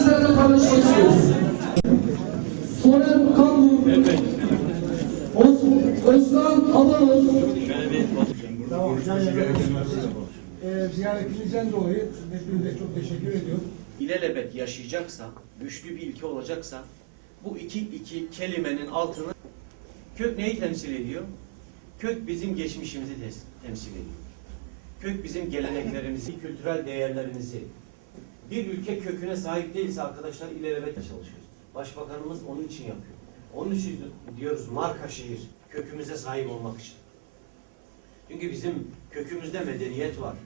sizlerle paylaşmak istiyoruz. Soner Os- Özkan Abanos, Tamam, can Ee, ziyaretinizden dolayı hepinize çok teşekkür ediyorum. ilelebet yaşayacaksa, güçlü bir ülke olacaksa bu iki, iki kelimenin altını kök neyi temsil ediyor? Kök bizim geçmişimizi temsil ediyor. Kök bizim geleneklerimizi, kültürel değerlerimizi. Bir ülke köküne sahip değilse arkadaşlar ilelebet çalışıyoruz. Başbakanımız onun için yapıyor. Onun için diyoruz marka şehir, kökümüze sahip olmak için. Çünkü bizim kökümüzde medeniyet var.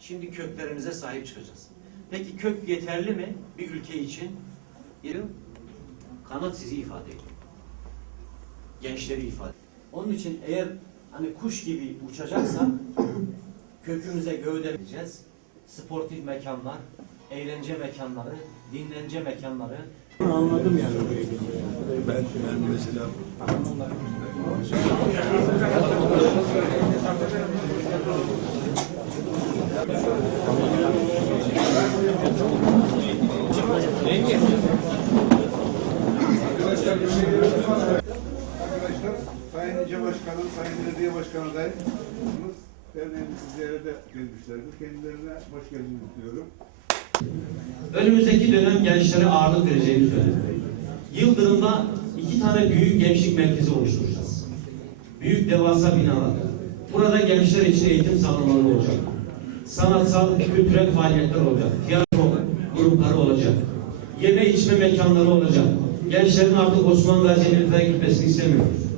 Şimdi köklerimize sahip çıkacağız. Peki kök yeterli mi bir ülke için? Kanat sizi ifade ediyor. Gençleri ifade ediyor. Onun için eğer hani kuş gibi uçacaksa kökümüze gövde edeceğiz. Sportif mekanlar, eğlence mekanları, dinlence mekanları, Anladım yani buraya Ben, ben mesela Arkadaşlar, Sayın İlçe Başkanım, Sayın Belediye Başkanı adayımız derneğimizi ziyarete gelmişlerdir. Kendilerine hoş geldiniz diyorum. Önümüzdeki dönem gençlere ağırlık vereceğimiz dönem. Yıldırım'da iki tane büyük gençlik merkezi oluşturacağız. Büyük devasa binalar. Burada gençler için eğitim salonları olacak. Sanatsal, kültürel faaliyetler olacak. Tiyatro grupları olacak. Yeme içme mekanları olacak. Gençlerin artık Osman Gazi Elif'e gitmesini istemiyoruz.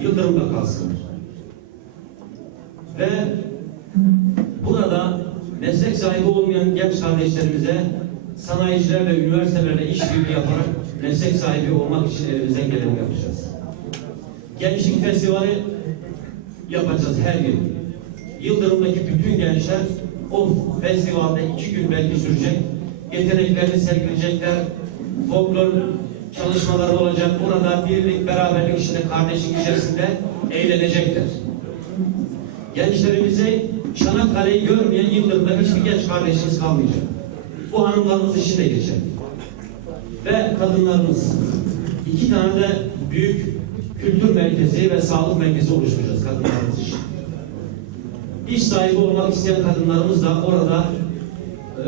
Yıldırım'da kalsınlar. Ve meslek sahibi olmayan genç kardeşlerimize sanayiciler ve üniversitelerle işbirliği yaparak meslek sahibi olmak için elimizden geleni yapacağız. Gençlik Festivali yapacağız her yıl. Yıldırım'daki bütün gençler o festivalde iki gün belki sürecek. Yeteneklerini sergileyecekler. Folklor çalışmaları olacak. Burada birlik, beraberlik içinde, kardeşlik içerisinde eğlenecekler. Gençlerimizi Çanakkale'yi görmeyen Yıldırım'da hiçbir genç kardeşimiz kalmayacak. Bu hanımlarımız için de geçer. Ve kadınlarımız. iki tane de büyük kültür merkezi ve sağlık merkezi oluşturacağız kadınlarımız için. İş sahibi olmak isteyen kadınlarımız da orada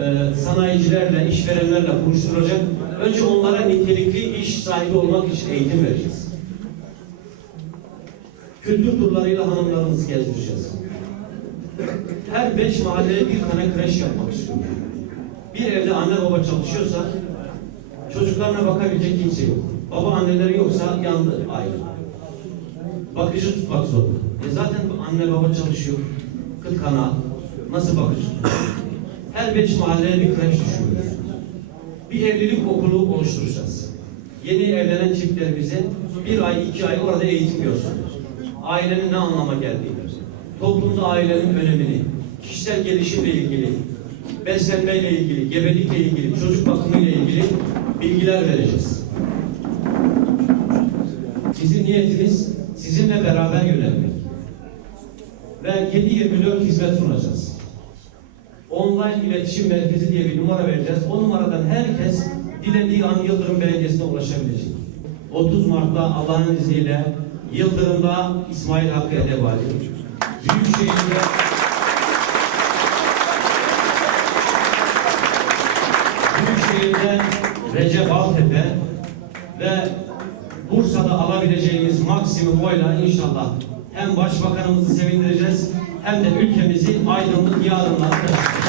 e, sanayicilerle, işverenlerle buluşturacak. Önce onlara nitelikli iş sahibi olmak için eğitim vereceğiz. Kültür turlarıyla hanımlarımızı gezdireceğiz. Her beş mahalleye bir tane kreş yapmak istiyorum. Bir evde anne baba çalışıyorsa çocuklarına bakabilecek kimse yok. Baba anneleri yoksa yandı aile. Bakıcı tutmak zorunda. E zaten anne baba çalışıyor. Kıt kanaat. Nasıl bakıcı? Her beş mahalleye bir kreş düşünüyoruz. Bir evlilik okulu oluşturacağız. Yeni evlenen çiftlerimize bir ay, iki ay orada eğitim görsünler. Ailenin ne anlama geldiğini, toplumda ailenin önemini, kişisel gelişimle ilgili, beslenmeyle ilgili, gebelikle ilgili, çocuk bakımıyla ilgili bilgiler vereceğiz. Bizim niyetimiz sizinle beraber yönelmek. Ve 7-24 hizmet sunacağız. Online iletişim merkezi diye bir numara vereceğiz. O numaradan herkes dilediği an Yıldırım Belediyesi'ne ulaşabilecek. 30 Mart'ta Allah'ın izniyle Yıldırım'da İsmail Hakkı Edebali, Büyükşehir'de Bursa'da alabileceğimiz maksimum oyla inşallah hem başbakanımızı sevindireceğiz hem de ülkemizi aydınlık yarınlara taşıyacağız.